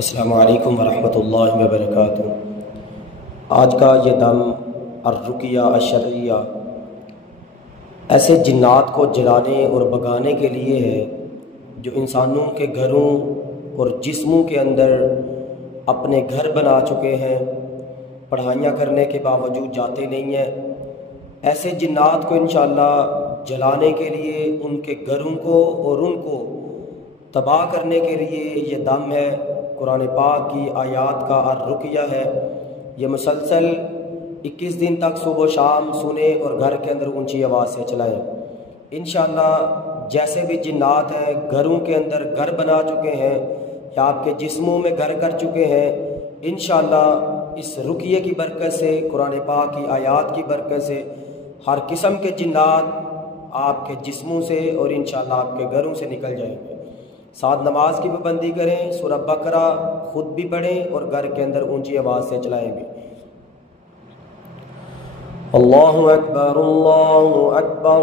अस्सलामु अलैकुम वरहमतुल्लाहि वबरकातुहू। आज का ये दम अर्रुकिया अशरिया ऐसे जिन्नात को जलाने और भगाने के लिए है जो इंसानों के घरों और जिस्मों के अंदर अपने घर बना चुके हैं, पढ़ाइयाँ करने के बावजूद जाते नहीं हैं। ऐसे जिन्नात को इंशाअल्लाह जलाने के लिए, उनके घरों को और उनको तबाह करने के लिए ये दम है, कुरान पाक की आयात का अर्रुकिया है। ये मुसलसल 21 दिन तक सुबह शाम सुने और घर के अंदर ऊंची आवाज़ से चलाएं। इंशाअल्लाह जैसे भी जिन्नात हैं, घरों के अंदर घर बना चुके हैं या आपके जिस्मों में घर कर चुके हैं, इंशाअल्लाह इस रुकिये की बरकत से, कुरान पाक की आयात की बरकत से हर किस्म के जिन्नात आपके जिस्मों से और इंशाअल्लाह आपके घरों से निकल जाएंगे। साथ नमाज की पाबंदी करें, सूरह बकरा खुद भी पढ़ें और घर के अंदर ऊंची आवाज़ से चलाएंगे। अल्लाहु अकबर अल्लाहु अकबर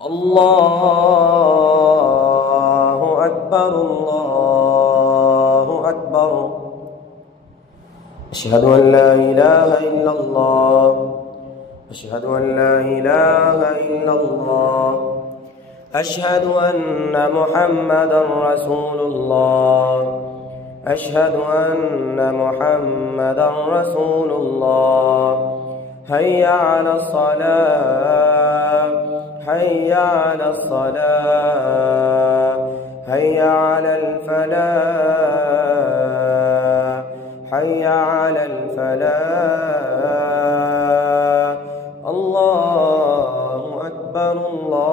अल्लाहु अकबर अल्लाहु अकबर अशहदु अन ला इलाहा इल्लल्लाह अशहदु अन ला इलाहा इल्लल्लाह अशहदु अन्ना मुहम्मदन रसूलुल्लाह अशहदु अन्ना मुहम्मदन रसूलुल्लाह हय्या अलस सलाह हय्या अलस सलाह हय्या अलल फलाह हय्या अलल फलाह अल्लाहु अकबर अल्लाहु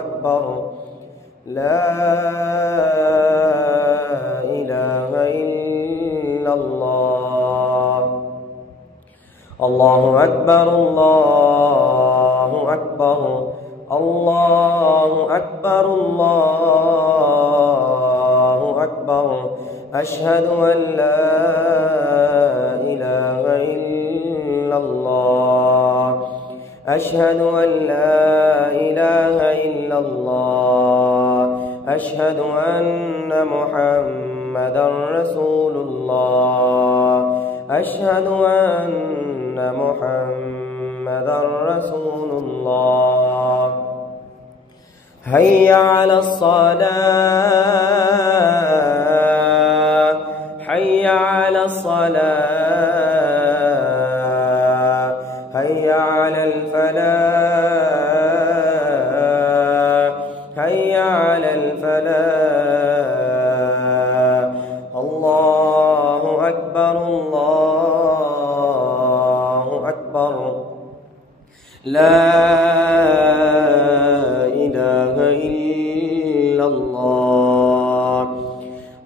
अकबर ला इलाहा इल्लल्लाह अल्लाहु अकबर अल्लाहु अकबर अल्लाहु अकबर अल्लाहु अकबर अशहदु अन ला इलाहा इल्लल्लाह अशहदु अन ला इलाहा इल्लल्लाह अशहदु अन्ना मुहम्मदन रसूलुल्लाह अशहदु अन्ना मुहम्मदन रसूलुल्लाह हय्या अलस सलाह हय्या अलस सलाह हय्या अलल फलाह हय्या अलल फलाह अल्लाहु अकबर अल्लाहु अकबर ला इलाहा इल्लल्लाह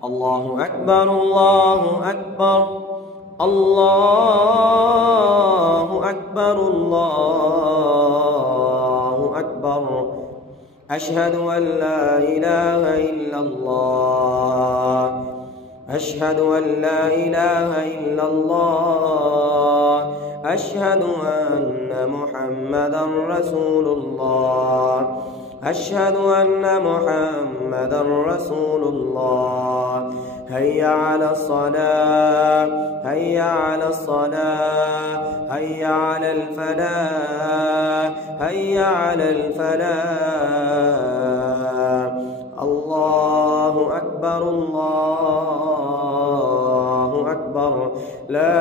अल्लाहु अकबर अल्लाहु अकबर अल्लाहु अकबर अल्लाहु अकबर अशहदु अन ला इलाहा इल्लल्लाह अशहदु अन ला इलाहा इल्लल्लाह अशहदु अन्ना मुहम्मदन रसूलुल्लाह अशहदु अन्ना मुहम्मदन रसूलुल्लाह हय्या अलस सलाह हय्या अलस सलाह हय्या अलल फलाह हय्या अलल फलाह अल्लाहु अकबर अल्लाहु अकबर ला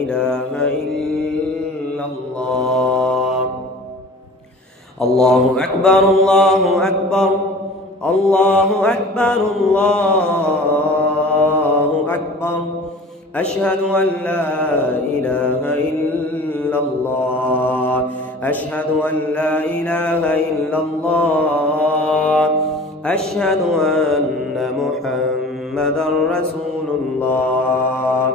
इलाहा इल्लल्लाह अल्लाहु अकबर अल्लाहु अकबर अल्लाहु अकबर अल्लाहु अकबर अशहदु अन ला इलाहा इल्लल्लाह अशहदु अन ला इलाहा इल्लल्लाह अशहदु अन्ना मुहम्मदन रसूलुल्लाह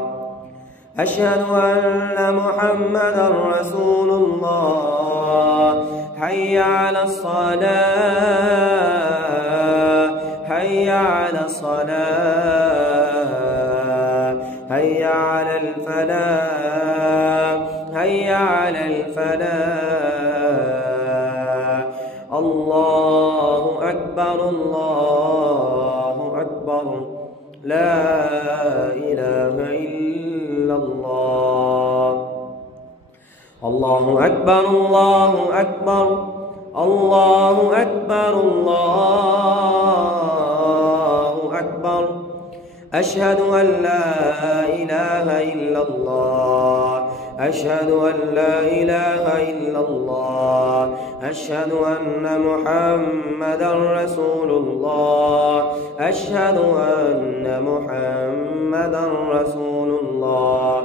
अशहदु अन्ना मुहम्मदन रसूलुल्लाह हय्या अलस सलाह हय्या अलस सलाह हय्या अलल फलाह हय्या अलल फलाह अल्लाहु अकबर। أكبر الله أكبر لا إله إلا الله. الله أكبر الله أكبر الله أكبر الله أكبر. أشهد أن لا إله إلا الله أشهد أن لا إله إلا الله. أشهد أن محمدا رسول الله أشهد أن محمدا رسول الله.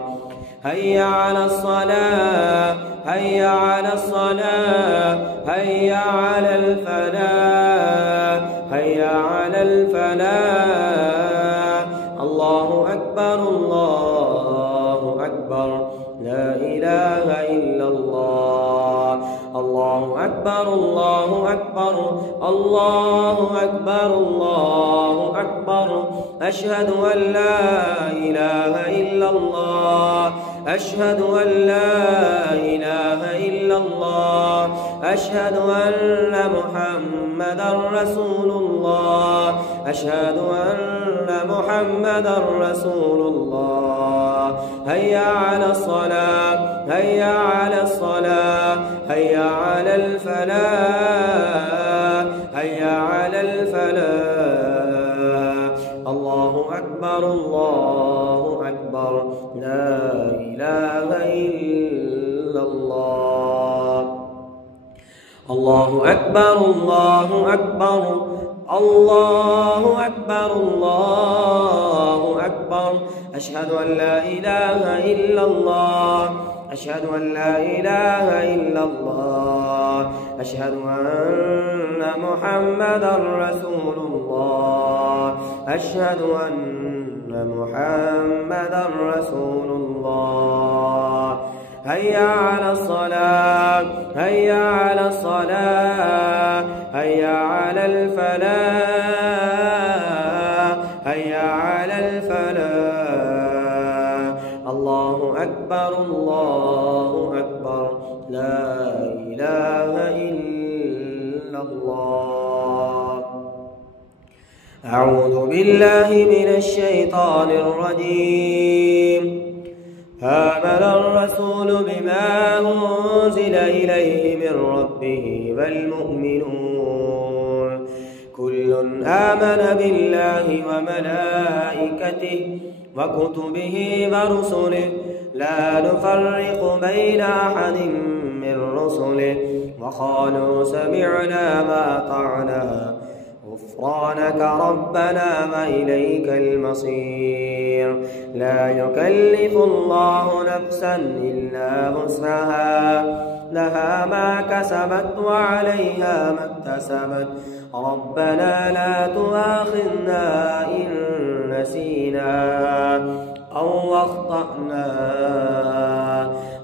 هيا على الصلاة هيا على الصلاة هيا على الفلاح هيا على الفلاح. الله أكبر الله أكبر لا إله إلا الله. الله أكبر الله أكبر الله أكبر الله أكبر. أشهد أن لا إله إلا الله أشهد أن لا إله إلا الله. أشهد أن محمدا رسول الله أشهد أن محمدا رسول الله. هيا على الصلاة هيا على الصلاة هيا على الفلاح هيا على الفلاح. الله أكبر الله أكبر لا إله إلا الله. الله أكبر الله أكبر الله أكبر الله أكبر. أشهد أن لا إله إلا الله أشهد أن لا إله إلا الله. أشهد أن محمدا رسول الله أشهد أن محمدا رسول الله. هيا على الصلاة هيا على الصلاة هيا على الفلاح هيا على الفلاح. الله أكبر الله أكبر لا إله إلا الله. أعوذ بالله من الشيطان الرجيم. آمن الرسول بما أنزل إليه من ربه والمؤمنون كل آمن بالله وملائكته وكتبه ورسله لا نفرق بين أحد من رسله وقالوا سمعنا وأطعنا غفرانك ربنا وإليك المصير. لا يكلف الله نفسا إلا وسعها لها ما كسبت وعليها ما اكتسبت. ربنا لا تؤاخذنا إن نسينا أو أخطأنا.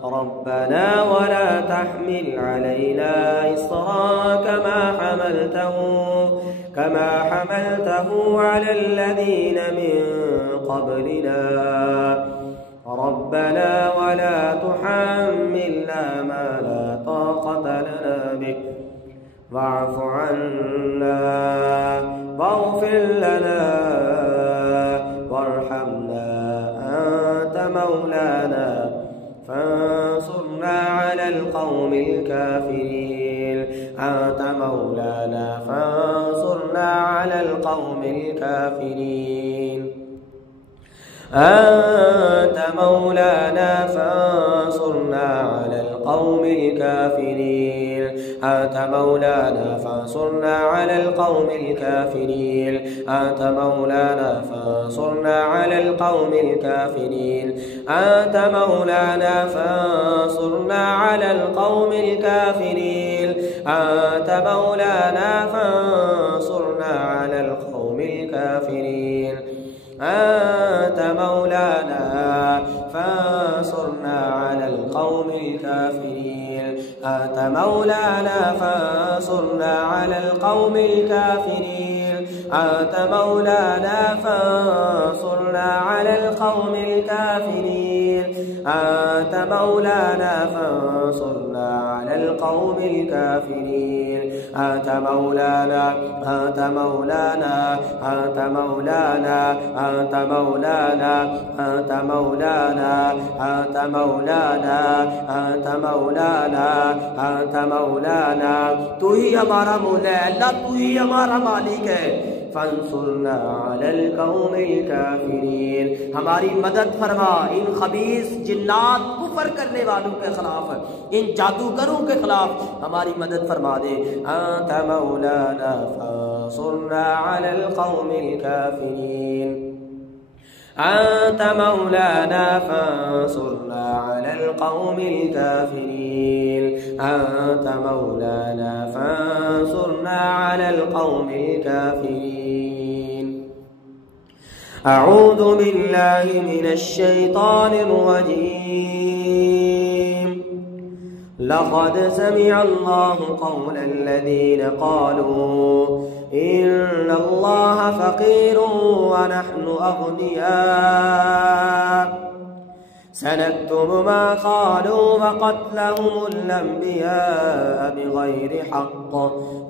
ربنا ولا تحمل علينا إصرا كما حملته على الذين من قبلنا. ربنا ولا تحملنا ما لا طاقة لنا به واعف عنا واغفر لنا وارحمنا أنت مولانا فانصرنا على القوم الكافرين. أنت مولانا فانصرنا على القوم الكافرين. أنت مولانا فانصرنا على القوم الكافرين. أنت مولانا فانصرنا على القوم الكافرين. أنت مولانا فانصرنا على القوم الكافرين. أنت مولانا فانصرنا على القوم الكافرين. أنت مولانا فانصرنا على القوم الكافرين. أنت مولانا فانصرنا على القوم الكافرين. أنت مولانا فانصرنا على القوم الكافرين. أنت مولانا فانصرنا على القوم الكافرين. أنت مولانا فانصرنا على القوم الكافرين. أنت مولانا أنت مولانا أنت مولانا أنت مولانا أنت مولانا أنت مولانا أنت مولانا أنت مولاना तू ही हमारा मौला है अल्लाह तू ही हमारा मालिक है फंसुरना अलल कौमिल काफिरीन हमारी मदद फरमा इन खबीस जिन्नात कुफर करने वालों के खिलाफ इन जादूगरों के खिलाफ हमारी मदद फरमा दे अंत मौलाना फंसुरना अलल कौमिल काफिरीन أنت مولانا فانصرنا على القوم الكافرين أنت مولانا فانصرنا على القوم الكافرين أعوذ بالله من الشيطان الرجيم لقد سمع الله قول الذين قالوا إن الله فقير ونحن أغنياء سنكتب ما قالوا وقتلهم الأنبياء بغير حق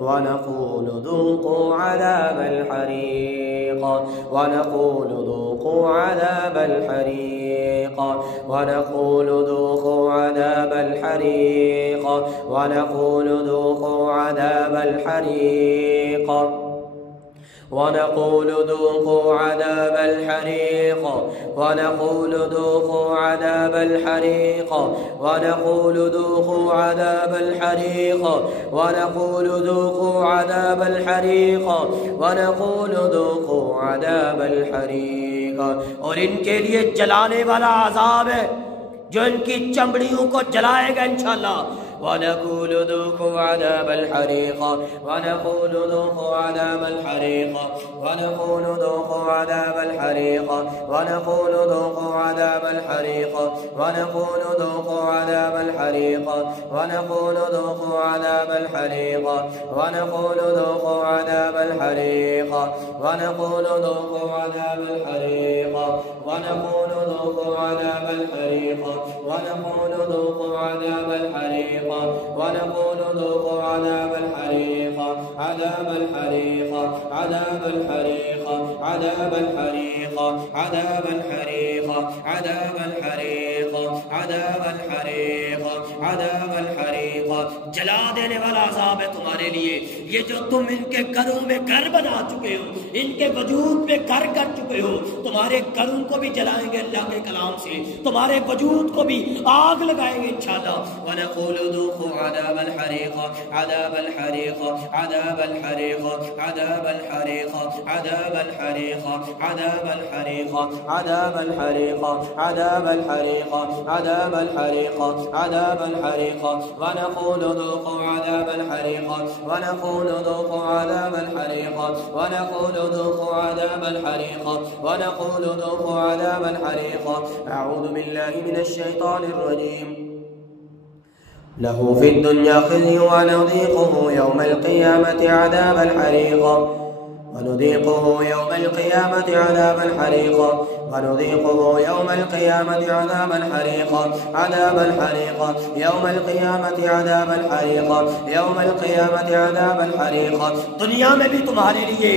ونقول ذوقوا عذاب الحريق ونقول ذوقوا عذاب الحريق ونقول ذوقوا عذاب الحريق ونقول ذوقوا عذاب الحريق ونقول ذوقوا عذاب الحريق ونقول ذوقوا عذاب الحريق ونقول ذوقوا عذاب الحريق ونقول ذوقوا عذاب الحريق ونقول ذوقوا عذاب الحريق और इनके लिए जलाने वाला अजाब है जो इनकी चमड़ियों को जलाएगा इंशाअल्लाह ونقول ذوقوا عذاب الحريق ونقول ذوقوا عذاب الحريق ونقول ذوقوا عذاب الحريق ونقول ذوقوا عذاب الحريق ونقول ذوقوا عذاب الحريق ونقول ذوقوا عذاب الحريق ونقول ذوقوا عذاب الحريق ونقول ذوقوا عذاب الحريق ونقول ذوقوا عذاب الحريق ونقول ذوقوا عذاب الحريق ونقول ذوقوا عذاب الحريق عذاب الحريق عذاب الحريق عذاب الحريق عذاب الحريق عذاب الحريق عذاب الحريق عذاب الحريق जला देने वाला अज़ाब है तुम्हारे लिए ये जो तुम इनके घरों में घर बना चुके हो इनके वजूद में घर कर चुके हो तुम्हारे घरों को भी जलाएंगे अल्लाह के कलाम से तुम्हारे वजूद को भी आग लगाएंगे इंशाअल्लाह वनक़ूलु ذوقوا عذاب الحريق عذاب الحريق عذاب الحريق عذاب الحريق عذاب الحريق عذاب الحريق عذاب الحريق عذاب الحريق عذاب الحريق عذاب الحريق ونقول ذوقوا عذاب الحريق ونقول ذوقوا عذاب الحريق ونقول ذوقوا عذاب الحريق ونقول ذوقوا عذاب الحريق أعوذ بالله من الشيطان الرجيم له في الدنيا خزي ونذيقه يوم القيامة عذاب الحريق ونذيقه يوم القيامة عذاب الحريق ونذيقه يوم القيامة عذاب الحريق عذاب الحريق يوم القيامة عذاب الحريق يوم القيامة عذاب الحريق दुनिया में भी तुम्हारे लिए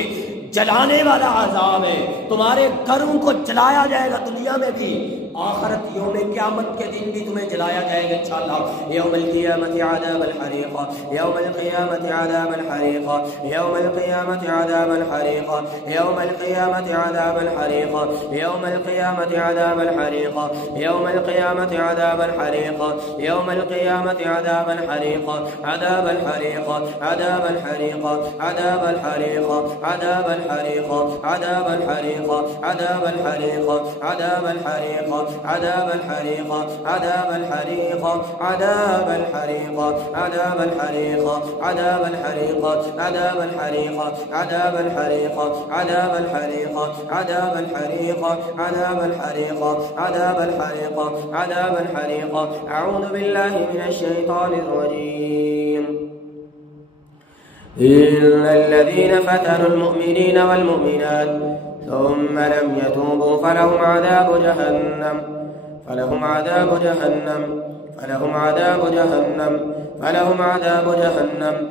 जलाने वाला अज़ाब है तुम्हारे घरों को जलाया जाएगा दुनिया में भी आखिरत यौम क़यामत के दिन भी तुम्हें जलाया जाएगा इंशाअल्लाह यौमल क़ियामत अज़ाबल हरीक़ यौमल क़ियामत अज़ाबल हरीक़ यौमल क़ियामत अज़ाबल हरीक़ यौमल क़ियामत अज़ाबल हरीक़ यौमल क़ियामत अज़ाबल हरीक़ यौमल क़ियामत अज़ाबल हरीक़ यौमल क़ियामत अज़ाबल हरीक़ अज़ाबल हरीक़ अज़ाबल हरीक़ अज़ाबल हरीक़ अज़ाबल हरीक़ अज़ाबल हरीक़ अज़ाबल हरीक़ अज़ाबल हरीक़ عذاب الحريق عذاب الحريق عذاب الحريق عذاب الحريق عذاب الحريق عذاب الحريق عذاب الحريق عذاب الحريق عذاب الحريق عذاب الحريق عذاب الحريق عذاب الحريق أعوذ بالله من الشيطان الرجيم إن الذين فتنوا المؤمنين والمؤمنات ثم لم يتوبوا فلهم عذاب جهنم فلهم عذاب جهنم فلهم عذاب جهنم فلهم عذاب جهنم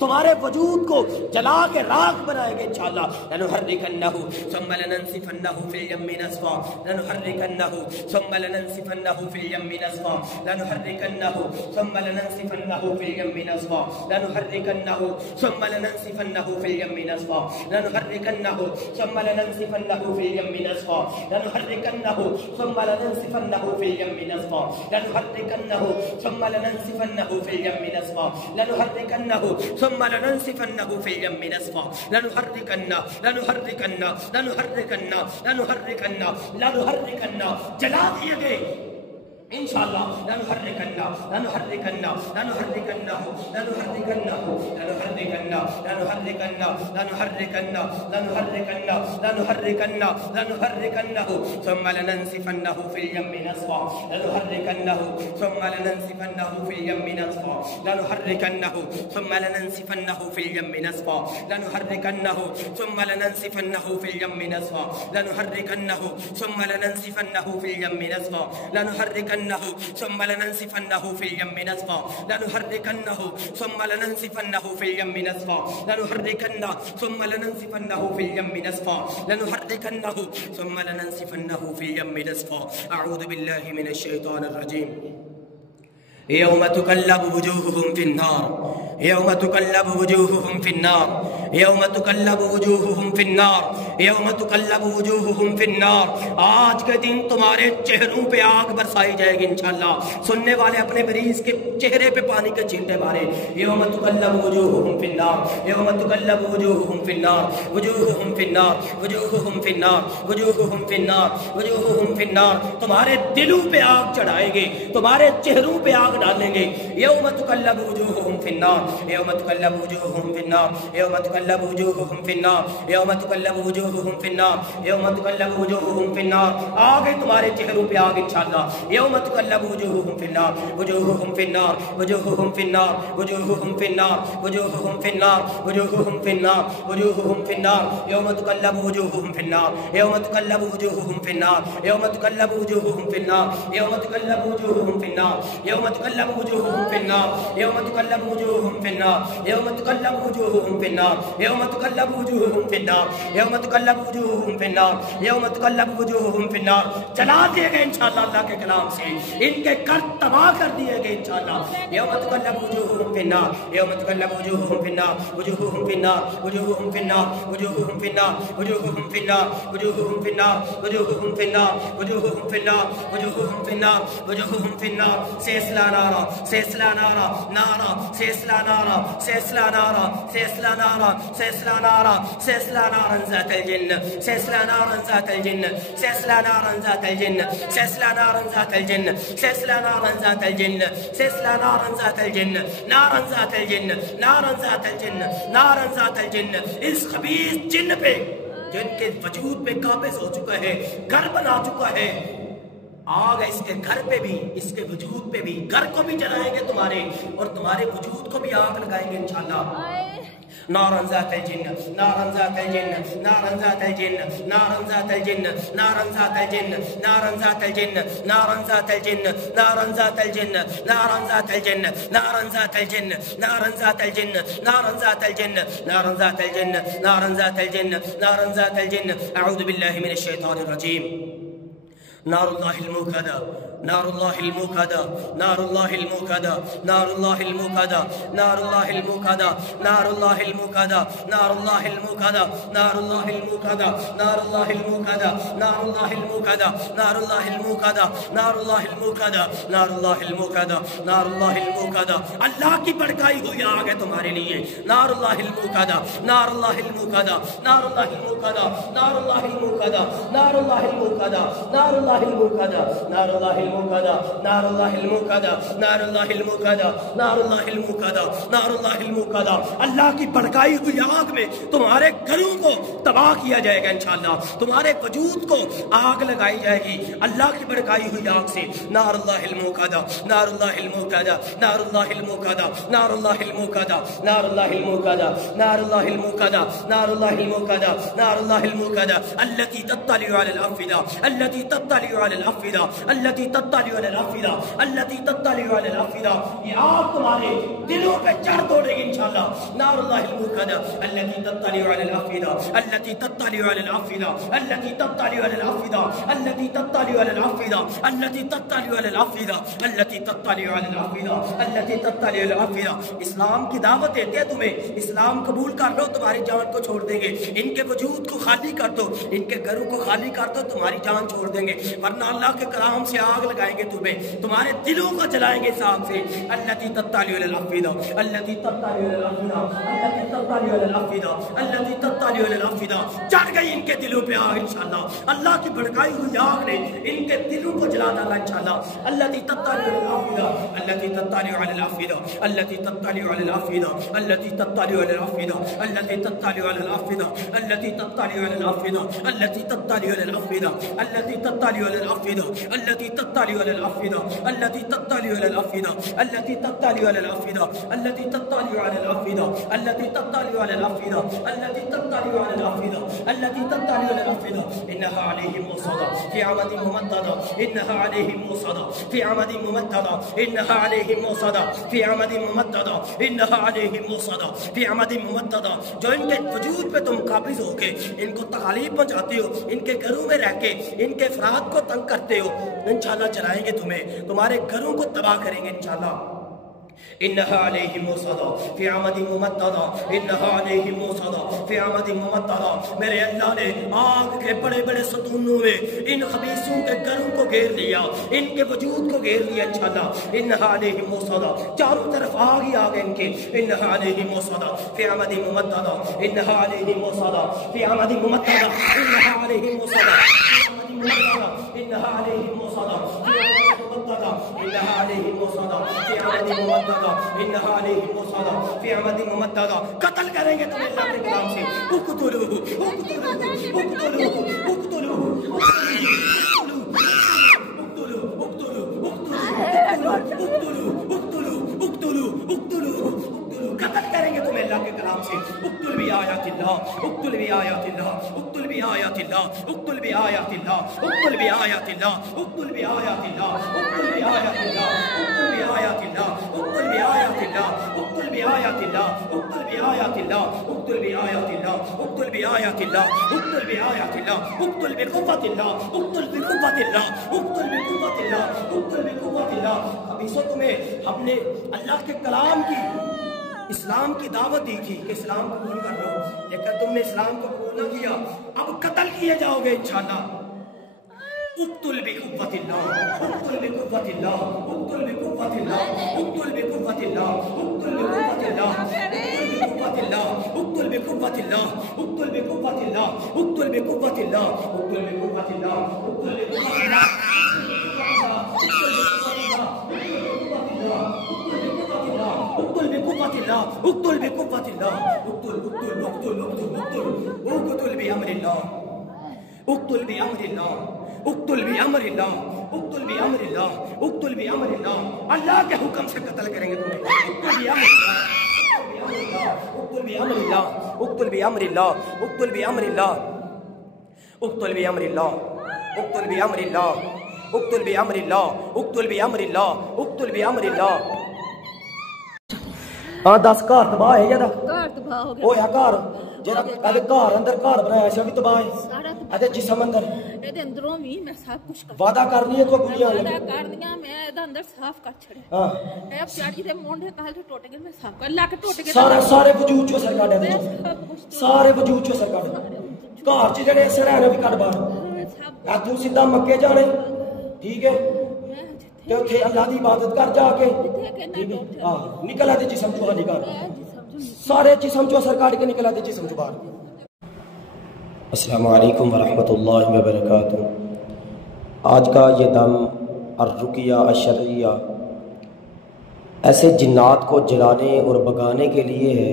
تمہارے وجود کو جلا کے راکھ بنائیں گے انشاءاللہ. لنحرکنہ ثم لننسفنہ فی الیم نسفا لنحرکنہ ثم لننسفنہ فی الیم نسفا لنحرکنہ ثم لننسفنہ فی الیم نسفا لنحرکنہ ثم لننسفنہ فی الیم نسفا لنحرکنہ ثم لننسفنہ فی الیم نسفا لنحرکنہ ثم لننسفنہ فی الیم نسفا لنحرکنہ ثم لننسفنہ فی الیم نسفا لنحرکنہ ثم لننسفنہ فی الیم نسفا لنحرکنہ لنحرکنہ لنحرکنہ لنحرکنہ لنحرکنہ جلا دیے گئے انشاءاللہ. لنحرکنہ لنحرکنہ لنحرکنہ لنحرکنہ لنحرکنہ لنحرکنہ لنحرکنہ لنحرکنہ لنحرکنہ لنحرکنہ ثم لننسفنہ فی الیم نسفا لنحرکنہ ثم لننسفنہ فی الیم نسفا لنحرکنہ ثم لننسفنہ فی الیم نسفا لنحرکنہ ثم لننسفنہ فی الیم نسفا لنحرکنہ ثم لننسفنہ فی الیم نسفا لنحرکنہ ثم لننسفنہ فی الیم نسفا لنحرکنہ ثم لننسفنہ فی الیم نسفا لنحرکنہ ثم لننسفنہ فی الیم نسفا لنحرکنہ ثم لننسفنہ فی الیم نسفا. اعوذ باللہ من الشیطان الرجیم. یوم تقلب وجوہہم فی النار یوم تقلب وجوہہم فی النار یوم تقلب وجوہہم فی النار یوم تقلب وجوہہم فی النار. آج کے دن تمہارے چہروں پہ آگ برسائی جائے گی انشاءاللہ. سننے والے اپنے مریض کے چہرے پہ پانی کے چھینٹے مارے. یوم تقلب وجوہہم فی النار یوم تقلب وجوہہم فی النار وجوہہم فی النار وجوہہم فی النار وجوہہم فی النار وجوہہم فی النار. تمہارے دلوں پہ آگ چڑھائیں گے, تمہارے چہروں پہ آگ ڈالیں گے. یوم تقلب وجوہہم فی النار یوم تقلب وجوہہم فی النار یوم تقلب وجوہہم فی النار یوم تقلب وجوہہم فی النار یوم تقلب وجوہہم فی النار. آگے تمہارے چہروں پہ آگ انشاءاللہ. یوم تقلب وجوہہم فی النار وجوہہم فی النار وجوہہم فی النار وجوہہم فی النار وجوہہم فی النار وجوہہم فی النار وجوہہم فی النار. یوم تقلب وجوہہم فی النار یوم تقلب وجوہہم فی النار یوم تقلب وجوہہم فی النار یوم تقلب وجوہہم فی النار یوم تقلب وجوہہم فی النار یوم تقلب وجوہہم فی النار یوم تقلب وجوہہم فی النار یوم تقلب وجوہہم فی النار یوم تقلب وجوہہم فی النار یوم تقلب وجوہہم فی النار. جلا دیے گئے انشاءاللہ اللہ کے کلام سے, ان کے کر تباہ کر دیے گئے انشاءاللہ. یوم تقلب وجوہہم فی النار یوم تقلب وجوہہم فی النار وجوہہم فی النار وجوہہم فی النار وجوہہم فی النار وجوہہم فی النار وجوہہم فی النار وجوہہم فی النار وجوہہم فی النار وجوہہم فی النار وجوہہم فی النار. سیسلا نارا سیسلا نارا نارا سیسلا نارا سیسلا نارا سیسلا نارا سیسلا نارا سیسلا نارا ذات الجن سیسلا نارا ذات الجن سیسلا نارا ذات الجن سیسلا نارا ذات الجن سیسلا نارا ذات الجن سیسلا نارا ذات الجن نارا ذات الجن نارا ذات الجن نارا ذات الجن. اس خبیث جن پہ جن کے وجود پہ قابض ہو چکا ہے, گھر بنا چکا ہے, آگ اس کے گھر پہ بھی, اس کے وجود پہ بھی, گھر کو بھی جلائیں گے تمہارے, اور تمہارے وجود کو بھی آگ لگائیں گے انشاءاللہ. نارا ذات الجن نارا ذات الجن نارا ذات الجن نارا ذات الجن نارا ذات الجن نارا ذات الجن نارا ذات الجن نارا ذات الجن نارا ذات الجن نارا ذات الجن نارا ذات الجن نارا ذات الجن نارا ذات الجن نارا ذات الجن نارا ذات الجن. اعوذ باللہ من الشیطان الرجیم. نار اللہ الموقدہ نار اللہ الموقدہ نار اللہ الموقدہ نار اللہ الموقدہ نار اللہ الموقدہ نار اللہ الموقدہ نار اللہ الموقدہ نار اللہ الموقدہ نار اللہ الموقدہ نار اللہ الموقدہ نار اللہ الموقدہ نار اللہ الموقدہ نار اللہ الموقدہ نار اللہ الموقدہ. اللہ کی بڑکائی ہوئی آگ ہے تمہارے لیے. نار اللہ الموقدہ نار اللہ الموقدہ نار اللہ الموقدہ نار اللہ الموقدہ نار اللہ الموقدہ نار اللہ الموقدہ نار اللہ الموقدہ نار اللہ الموقدہ نار اللہ الموقدہ نار اللہ الموقدہ نار اللہ الموقدہ. اللہ کی بھڑکائی ہوئی آگ میں تمہارے گھروں کو تباہ کیا جائے گا انشاءاللہ. تمہارے وجود کو آگ لگائی جائے گی اللہ کی بھڑکائی ہوئی آگ سے. نار اللہ الموقدہ نار اللہ الموقدہ نار اللہ الموقدہ نار اللہ الموقدہ نار اللہ الموقدہ نار اللہ الموقدہ نار اللہ الموقدہ نار اللہ الموقدہ. التي تطلع على الافئدة التي تطلع على الافئدة التي तत्तलिउ अलल अफिदा अल्लती तत्तलिउ अलल अफिदा, ये आग तुम्हारे दिलों पे चढ़ दौड़ेगी इंशाअल्लाह। नारुल्लाहिल मुक़द्दा अल्लती तत्तलिउ अलल अफिदा अल्लती तत्तलिउ अलल अफिदा अल्लती तत्तलिउ अलल अफिदा अल्लती तत्तलिउ अलल अफिदा अल्लती तत्तलिउ अलल अफिदा अल्लती तत्तलिउ अलल अफिदा अल्लती तत्तलिउ अलल अफिदा। इस्लाम की दावत देते हैं तुम्हें, इस्लाम कबूल कर लो तुम्हारी जान को छोड़ देंगे। इनके वजूद को खाली कर दो, इनके घरों को खाली कर दो, तुम्हारी जान छोड़ देंगे, वरना अल्लाह के कलाम से आग लगाएंगे तुम्हें, तुम्हारे दिलों को जलाएंगे सांप से। अल्लती तत्तलिउ अलल अफिदा अल्लती तत्तलिउ अलल अफिदा अल्लती तत्तलिउ अलल अफिदा अल्लती तत्तलिउ अलल अफिदा। चढ़ गई इनके दिलों पे आग इंशाअल्लाह, अल्लाह की भड़काई हुई आग ने इनके दिलों को जला डाला इंशाअल्लाह। अल्लती तत्तलिउ अलल अफिदा अल्लती तत्तलिउ अलल अफिदा अल्लती तत्तलिउ अलल अफिदा अल्लती तत्तलिउ अलल अफिदा अल्लती तत्तलिउ अलल अफिदा अल्लती तत्तलिउ अलल अफिदा अल्लती तत्तलिउ अलल अफिदा अल्लती तत्तलिउ अलल अफिदा अल्लती तत्तलिउ अलल अफिदा अल्लती तत्तलिउ अलल अफिदा अल्लती तत्तलिउ अलल अफिदा अल्लती तत्तलिउ अलल अफिदा अल्लती तत्तलिउ अलल अफिदा अल्लती तत्तलिउ अलल अफिदा अल्लती तत्तलिउ अलल अफिदा। इन्नहा अलैहिम मुसद्दा फी अमदिन मुमद्ददा इन्नहा अलैहिम मुसद्दा फी अमदिन मुमद्ददा इन्नहा अलैहिम मुसद्दा फी अमदिन मुमद्ददा इन्नहा अलैहिम मुसद्दा फी अमदिन मुमद्ददा। जो इनके वजूद पे तुम काबिज हो के इनको तकलीफ पहुंचाते हो, इनके घरों में रह के इनके अफराद को तंग करते हो, इंशाअल्लाह चलाएंगे तुम्हें, तुम्हारे घरों को तबाह करेंगे इंशाअल्लाह। इन्नहा अलैहिम मुसद्दा फी अमदिन मुमद्ददा इन्नहा अलैहिम मुसद्दा फी अमदिन मुमद्ददा। मेरे अल्लाह ने आग के बड़े बड़े सतूनों में इन खबीसों के घरों को घेर लिया, इनके वजूद को घेर लिया इंशाअल्लाह। इन्नहा अलैहिम मुसद्दा, चारों तरफ आग ही आग इनके। इन्नहा अलैहिम मुसद्दा फी अमदिन मुमद्ददा इन्नहा अलैहिम मुसद्दा फी अमदिन मुमद्ददा इन्नहा अलैहिम मुसद्दा इन्नहा अलैहिम मुसद्दा इन्नहा अलैहिम मुसद्दा फी अमदिन मुमद्ददा इन्नहा अलैहिम मुसद्दा फी अमदिन मुमद्ददा। कत्ल करेंगे तुम्हें अल्लाह के कलाम से। उक़्तुलू उक़्तुलू उक़्तुलू उक़्तुलू कत्ल करेंगे तुम्हें अल्लाह के कलाम से। उक़्तुल बि आयातिल्लाह उक़्तुल बि आयातिल्लाह उक़्तुल बि आयातिल्लाह उक़्तुल बि आयातिल्लाह उक़्तुल बि आयातिल्लाह उक़्तुल बि आयातिल्लाह उक़्तुल बि आयातिल्लाह उक़्तुल बि आयातिल्लाह उक़्तुल बि आयातिल्लाह उक़्तुल बि आयातिल्लाह उक़्तुल बि आयातिल्लाह उक़्तुल बि आयातिल्लाह उक़्तुल बि आयातिल्लाह उक़्तुल बि आयातिल्लाह उक़्तुल बि क़ुव्वतिल्लाह उक़्तुल बि क़ुव्वतिल्लाह उक़्तुल बि क़ुव्वतिल्लाह उक़्तुल बि क़ुव्वतिल्लाह। हबीसों तुम्हें हमने अल्लाह के कलाम की, इस्लाम की दावत दी थी कि इस्लाम कबूल कर लो, लेकिन तुमने इस्लाम को कबूल न किया, अब कत्ल किए जाओगे इंशाअल्लाह। उक़्तुल बि क़ुव्वतिल्लाह उक़्तुल बि क़ुव्वतिल्लाह उक़्तुल बि क़ुव्वतिल्लाह उक़्तुल बि क़ुव्वतिल्लाह उक़्तुल बि क़ुव्वतिल्लाह उक़्तुल बि क़ुव्वतिल्लाह उक़्तुल बि क़ुव्वतिल्लाह उक़्तुल बि क़ुव्वतिल्लाह उक़्तुल बि क़ुव्वतिल्लाह उक़्तुल बि क़ुव्वतिल्लाह उक़्तुल बि क़ुव्वतिल्लाह उक़्तुल बि क़ुव्वतिल्लाह उक़्तुल उक़्तुल उक़्तुल उक़्तुल उक़्तुल बि अम्रिल्लाह उक़्तुल बि अम्रिल्लाह उक़्तुल बि अम्रिल्लाह उक़्तुल बि अम्रिल्लाह उक़्तुल बि अम्रिल्लाह। अल्लाह के हुक्म से कत्ल करेंगे तुम्हें। उक़्तुल बि अम्रिल्लाह उक़्तुल बि अम्रिल्लाह उक़्तुल बि अम्रिल्लाह उक़्तुल बि अम्रिल्लाह उक़्तुल बि अम्रिल्लाह उक़्तुल बि अम्रिल्लाह उक़्तुल बि अम्रिल्लाह उक़्तुल बि अम्रिल्लाह उक़्तुल बि अम्रिल्लाह। हाँ दस घर तबाह है जरा होया घर जरा कहते घर अंदर घर बनाया सी भी तबाह है जिसम अंदर अंदरों भी मैं सब कुछ वादा करनी है तो दुनिया वादा कर दिया मैं ਇਹਦਾ अंदर साफ कर छड़े हां ए प्यारी दे मोंढे काल ते टूट गए मैं साफ कर ला के टूट गए सारे वजूद चो सर काटे दे सारे वजूद चो सर काटे घर च जेड़े सर है भी कट बाहर आ तू सीधा मक्के जाने ठीक है ते उथे अल्लाह दी इबादत कर जाके हां निकल आते जिस्म चो हाली कर सारे जिस्म चो सर काट के निकल आते जिस्म चो बाहर। अस्सलामु अलैकुम वरहमतुल्लाहि वबरकातुहू। आज का ये दम अर्रुकिया अशरिया ऐसे जिन्नात को जलाने और भगाने के लिए है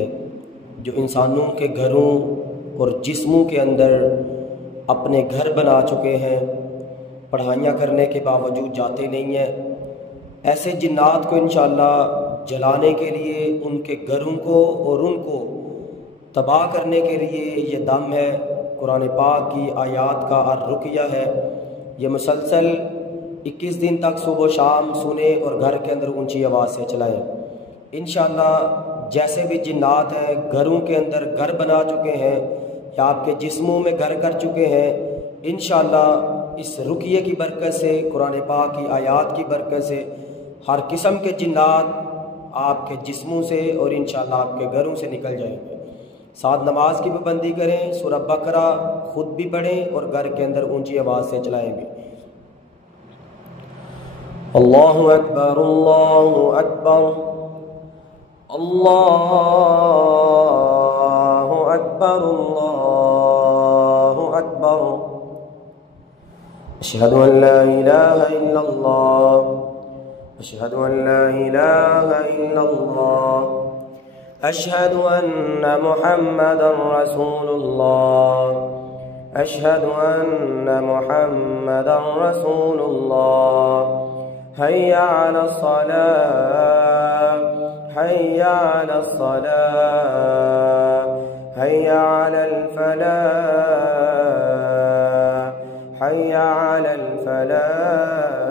जो इंसानों के घरों और जिस्मों के अंदर अपने घर बना चुके हैं, पढ़ाइयाँ करने के बावजूद जाते नहीं हैं। ऐसे जिन्नात को इंशाअल्लाह जलाने के लिए, उनके घरों को और उनको तबाह करने के लिए ये दम है। कुरान पाक की आयात का अर्रुकिया है। ये मुसलसल 21 दिन तक सुबह शाम सुने और घर के अंदर ऊंची आवाज़ से चलाएं। इंशाअल्लाह जैसे भी जिन्नात हैं घरों के अंदर घर बना चुके हैं या आपके जिस्मों में घर कर चुके हैं, इंशाअल्लाह इस रुकिये की बरकत से, कुरान पाक की आयात की बरकत से हर किस्म के जिन्नात आपके जिस्मों से और इंशाअल्लाह आपके घरों से निकल जाएंगे। साथ नमाज की पाबंदी करें, सूरह बकरा खुद भी पढ़ें और घर के अंदर ऊंची आवाज़ से चलाएंगे। अल्लाहु अकबर अल्लाहु अकबर अल्लाहु अकबर अल्लाहु अकबर अशहदु अन ला इलाहा इल्लल्लाह अशहदु अन ला इलाहा इल्लल्लाह अशहदु अन्ना मुहम्मदन रसूलुल्लाह अशहदु अन्ना मुहम्मदन रसूलुल्लाह हय्या अलस सलाह हय्या अलस सलाह हय्या अलल फलाह हय्या अलल फलाह।